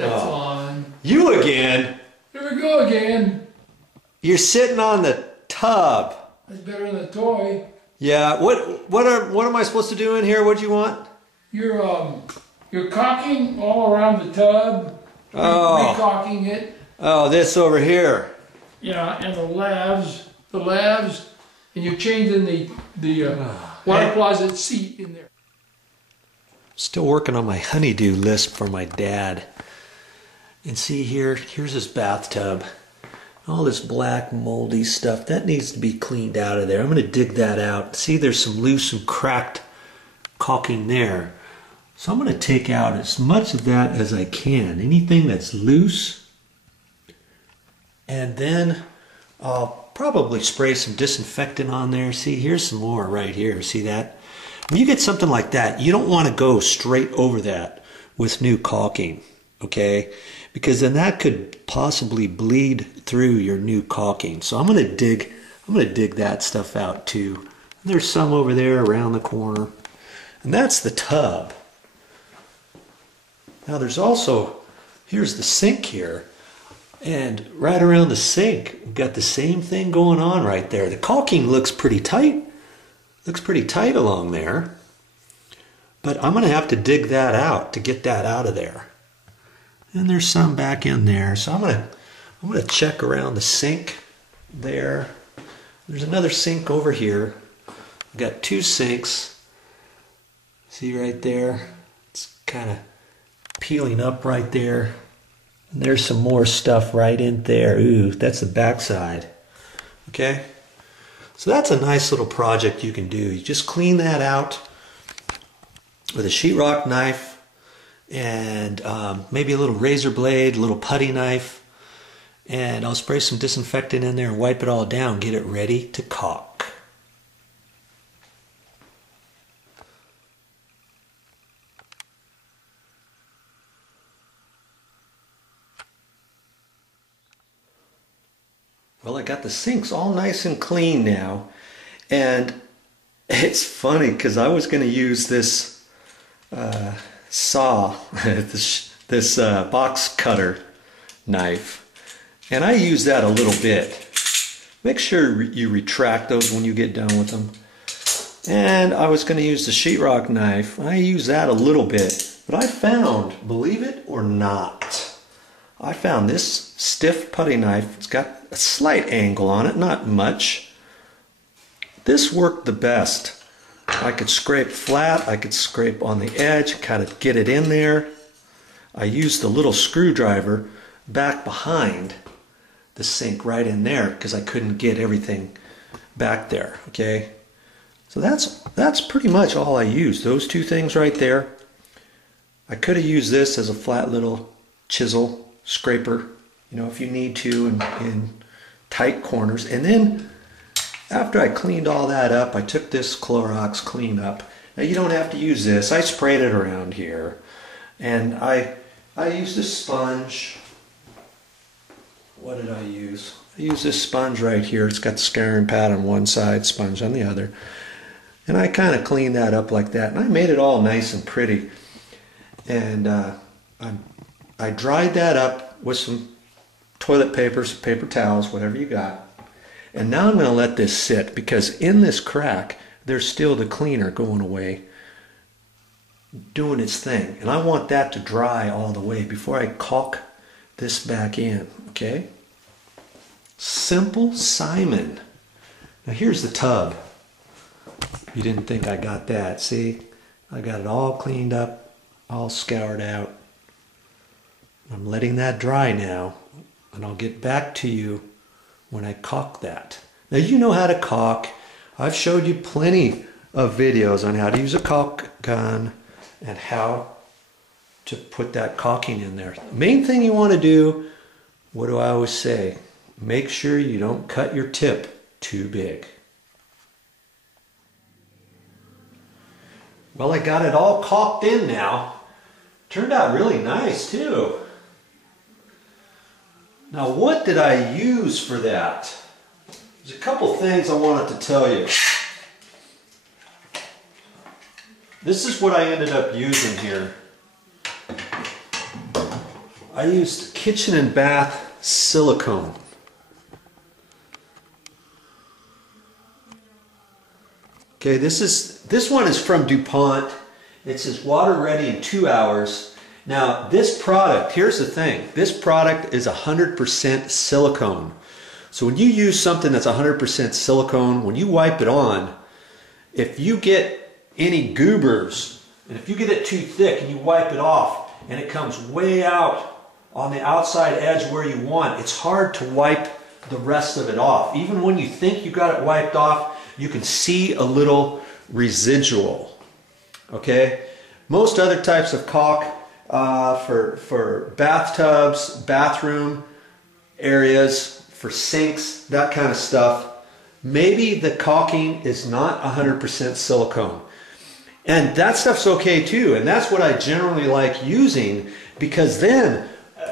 That's on. You again? Here we go again. You're sitting on the tub. That's better than a toy. Yeah. What am I supposed to do in here? What do you want? You're caulking all around the tub. Oh. Re-caulking it. Oh, this over here. Yeah, and the lavs, and you're changing the water closet seat in there. Still working on my honeydew list for my dad. And see here's his bathtub. All this black moldy stuff, that needs to be cleaned out of there. I'm going to dig that out. See, there's some loose and cracked caulking there. So I'm going to take out as much of that as I can. Anything that's loose. And then I'll probably spray some disinfectant on there. See, here's some more right here. See that? When you get something like that, you don't want to go straight over that with new caulking, okay? Because then that could possibly bleed through your new caulking. So I'm going to dig that stuff out too. And there's some over there around the corner. And that's the tub. Now there's also, here's the sink here. And right around the sink, we've got the same thing going on right there. The caulking looks pretty tight. Looks pretty tight along there. But I'm going to have to dig that out to get that out of there. And there's some back in there. So I'm going to check around the sink there. There's another sink over here. I've got two sinks. See right there? It's kind of peeling up right there. And there's some more stuff right in there. Ooh, that's the backside. Okay? So that's a nice little project you can do. You just clean that out with a sheetrock knife and maybe a little razor blade, a little putty knife, and I'll spray some disinfectant in there and wipe it all down, get it ready to caulk. Well, I got the sinks all nice and clean now, and it's funny because I was going to use this saw, this box cutter knife, and I use that a little bit. Make sure you retract those when you get done with them. And I was going to use the sheetrock knife. I use that a little bit, but I found, believe it or not, I found this stiff putty knife. It's got a slight angle on it, not much. This worked the best. I could scrape flat, I could scrape on the edge, kind of get it in there. I used the little screwdriver back behind the sink right in there because I couldn't get everything back there, okay? So that's pretty much all I used. Those two things right there. I could have used this as a flat little chisel scraper, you know, if you need to in tight corners. And then after I cleaned all that up, I took this Clorox cleanup. Now you don't have to use this. I sprayed it around here. And I used a sponge. What did I use? I used this sponge right here. It's got the scouring pad on one side, sponge on the other. And I kind of cleaned that up like that. And I made it all nice and pretty. And I dried that up with some toilet paper, some paper towels, whatever you got. And now I'm going to let this sit because in this crack, there's still the cleaner going away, doing its thing. And I want that to dry all the way before I caulk this back in, okay? Simple Simon. Now here's the tub. You didn't think I got that. See, I got it all cleaned up, all scoured out. I'm letting that dry now, and I'll get back to you when I caulk that. Now you know how to caulk. I've showed you plenty of videos on how to use a caulk gun and how to put that caulking in there. The main thing you want to do, what do I always say? Make sure you don't cut your tip too big. Well, I got it all caulked in now. Turned out really nice too. Now what did I use for that? There's a couple things I wanted to tell you. This is what I ended up using here. I used kitchen and bath silicone. Okay, this one is from DuPont. It says water ready in 2 hours. Now this product, here's the thing, this product is 100% silicone. So when you use something that's 100% silicone, when you wipe it on, if you get any goobers, and if you get it too thick and you wipe it off and it comes way out on the outside edge where you want, it's hard to wipe the rest of it off. Even when you think you got it wiped off, you can see a little residual. Okay? Most other types of caulk for bathtubs, bathroom areas, for sinks, that kind of stuff, maybe the caulking is not 100% silicone. And that stuff's okay too, and that's what I generally like using, because then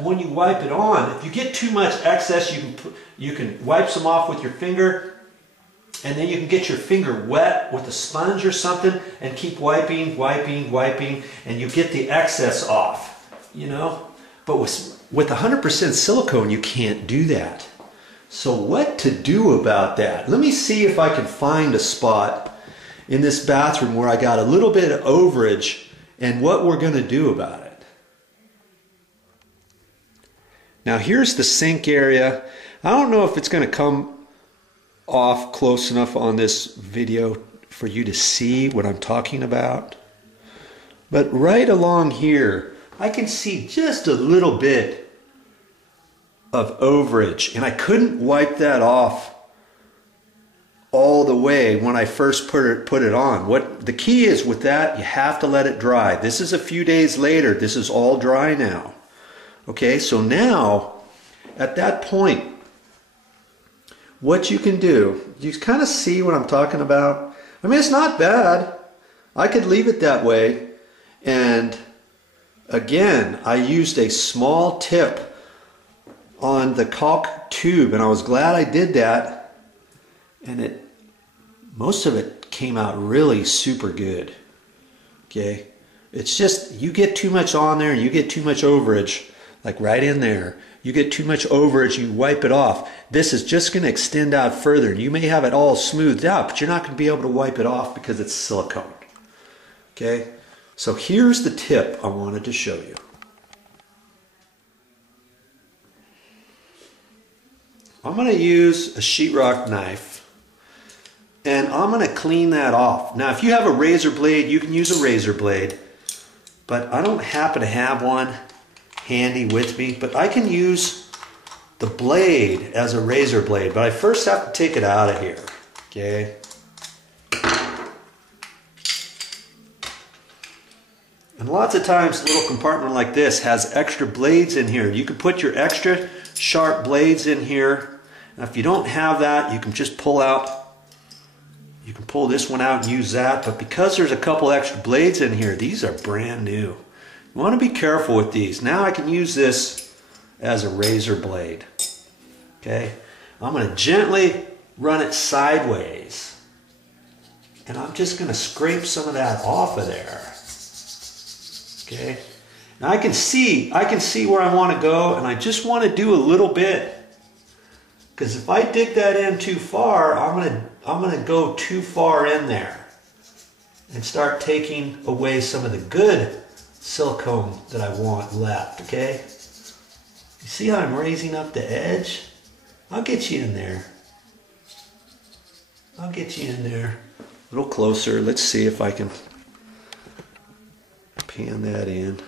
when you wipe it on, if you get too much excess, you can wipe some off with your finger, and then you can get your finger wet with a sponge or something and keep wiping, and you get the excess off, you know? But with 100% silicone, you can't do that. So what to do about that? Let me see if I can find a spot in this bathroom where I got a little bit of overage and what we're going to do about it. Now here's the sink area. I don't know if it's going to come off close enough on this video for you to see what I'm talking about. But right along here, I can see just a little bit of overage, and I couldn't wipe that off all the way when I first put it on. What the key is with that, you have to let it dry. This is a few days later. This is all dry now. Okay, so now at that point, what you can do, you kind of see what I'm talking about. I mean, it's not bad. I could leave it that way. And again, I used a small tip on the caulk tube, and I was glad I did that. And most of it came out really super good. Okay, it's just you get too much on there and you get too much overage, like right in there. You get too much overage, you wipe it off. This is just going to extend out further, and you may have it all smoothed out, but you're not going to be able to wipe it off because it's silicone. Okay, so here's the tip I wanted to show you. I'm going to use a sheetrock knife, and I'm going to clean that off. Now, if you have a razor blade, you can use a razor blade, but I don't happen to have one handy with me, but I can use the blade as a razor blade, but I first have to take it out of here. Okay. And lots of times a little compartment like this has extra blades in here. You can put your extra sharp blades in here. Now, if you don't have that, you can just pull this one out and use that, but because there's a couple extra blades in here, these are brand new. You want to be careful with these. Now I can use this as a razor blade. Okay, I'm going to gently run it sideways, and I'm just going to scrape some of that off of there. Okay, now I can see where I want to go, and I just want to do a little bit, because if I dig that in too far, I'm going to go too far in there and start taking away some of the good silicone that I want left. Okay, you see how I'm raising up the edge? I'll get you in there. I'll get you in there. A little closer. Let's see if I can pan that in.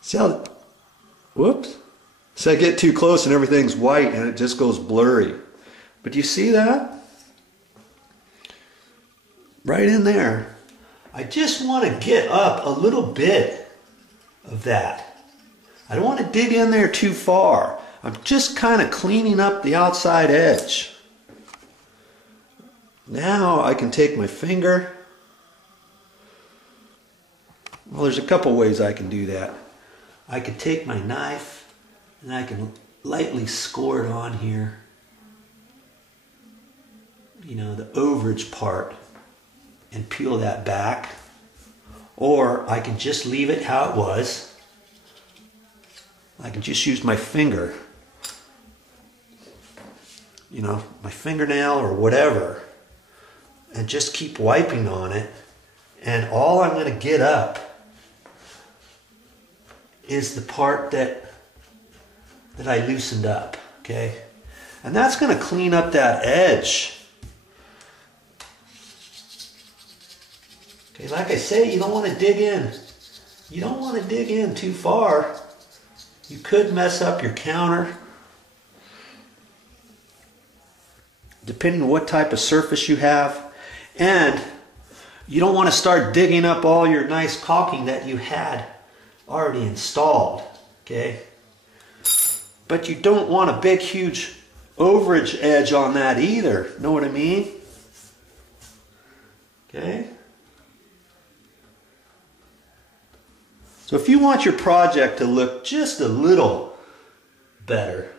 See how, whoops. So I get too close and everything's white and it just goes blurry. But do you see that? Right in there. I just want to get up a little bit of that. I don't want to dig in there too far. I'm just kind of cleaning up the outside edge. Now I can take my finger. Well, there's a couple ways I can do that. I could take my knife and I can lightly score it on here. You know, the overage part, and peel that back. Or I can just leave it how it was I can just use my finger, you know, my fingernail or whatever, and just keep wiping on it. And all I'm going to get up is the part that I loosened up, okay? And that's going to clean up that edge. Okay, like I say, you don't want to dig in. You don't want to dig in too far. You could mess up your counter. Depending on what type of surface you have. And you don't want to start digging up all your nice caulking that you had already installed, okay? But you don't want a big, huge overage edge on that either. Know what I mean? Okay? So if you want your project to look just a little better,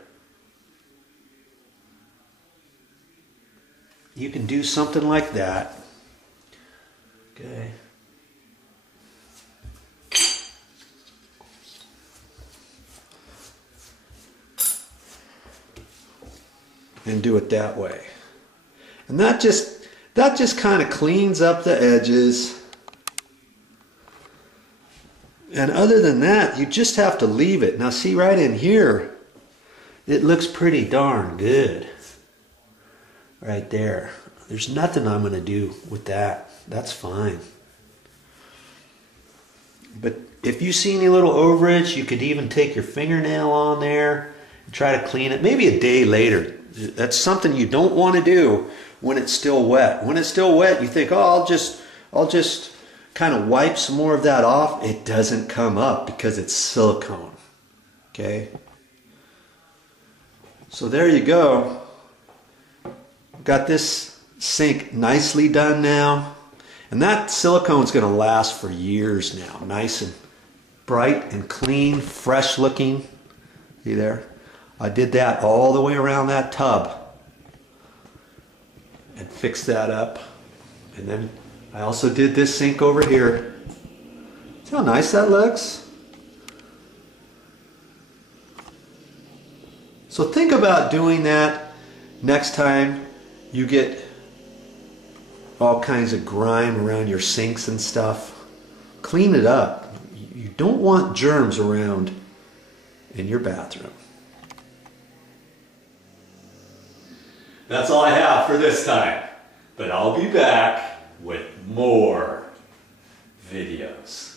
you can do something like that. Okay. And do it that way. And that just kind of cleans up the edges. And other than that, you just have to leave it. Now see right in here, it looks pretty darn good. Right there. There's nothing I'm going to do with that. That's fine. But if you see any little overage, you could even take your fingernail on there and try to clean it. Maybe a day later. That's something you don't want to do when it's still wet. When it's still wet, you think, oh, I'll just kind of wipe some more of that off. It doesn't come up because it's silicone. Okay? So there you go. Got this sink nicely done now. And that silicone's going to last for years now. Nice and bright and clean, fresh looking. See there? I did that all the way around that tub. And fixed that up. And then I also did this sink over here. See how nice that looks? So think about doing that next time you get all kinds of grime around your sinks and stuff. Clean it up. You don't want germs around in your bathroom. That's all I have for this time, but I'll be back with more videos.